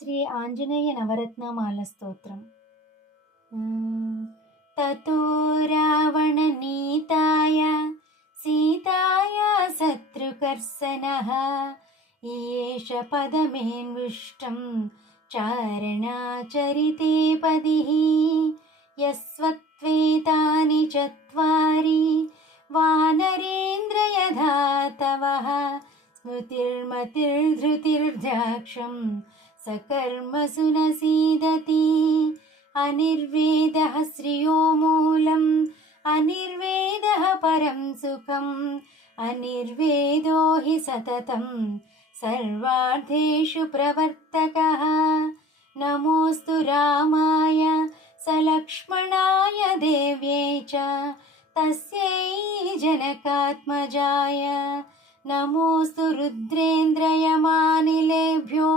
శ్రీ ఆంజనేయ నవరత్నమాల స్తోత్రం తతో రావణనీతాయ సీతాయ శత్రుకర్సనः ఏష పదమేన్విష్టం చారణాచరితే పదిः యస్వత్వేతాని చత్వారి వానరేంద్రయథా తవः स्मृतिर्मतिर्धृतिर्द्राक्षं सकर्मसु न सीदति अनिर्वेदः श्रियो मूलम् अनिर्वेदः परं सुखम् अनिर्वेदो हि सततं सर्वार्थेषु प्रवर्तकः नमोऽस्तु रामाय सलक्ष्मणाय देव्यै च तस्यै जनकात्मजाय नमोऽस्तु रुद्रेन्द्रयमानिलेभ्यो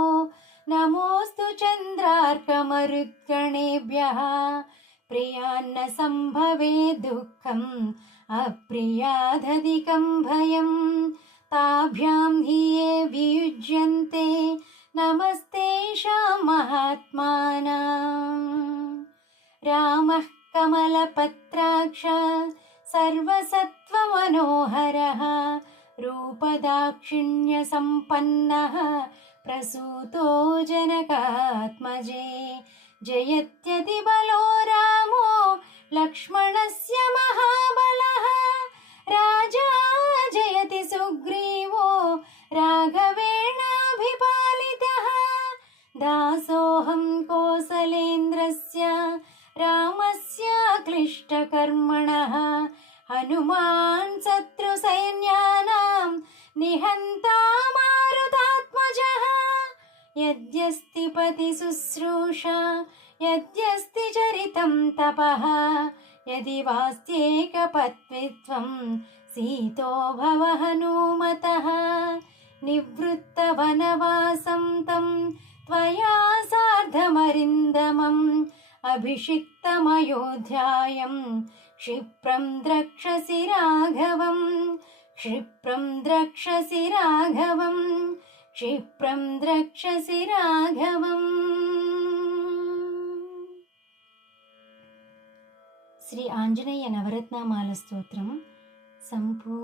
नमोऽस्तु चन्द्रार्कमरुद्गणेभ्यः प्रियान्न सम्भवे दुःखम् अप्रियादधिकं भयं ताभ्यां हि ये वियुज्यन्ते नमस्तेषां महात्मानाम् रामः कमलपत्राक्ष सर्वसत्त्वमनोहरः रूपदाक्षिण्यसम्पन्नः ప్రసూతో జనకాత్మజే జయత్యతి బలో రామో లక్ష్మణస్య మహాబల రాజా జయతి సుగ్రీవో రాఘవేణాభిపాలిత దాసోహం కోసలేంద్రస్య రామస్య క్లిష్టకర్మణ హనుమాన్ శత్రుసైన్యానాం నిహంతామా यद्यस्ति पतिशुश्रूषा यद्यस्ति चरितं तपः यदि वास्त्येकपत्वित्वं सीतो भव हनूमतः निवृत्तवनवासं तं त्वया सार्धमरिन्दमम् अभिषिक्तमयोध्यायं क्षिप्रं द्रक्षसि राघवं क्षिप्रं द्रक्षसि राघवं क्षिप्रं द्रक्षसि राघवम् श्री आञ्जनेय नवरत्नमालस्तोत्रं सम्पू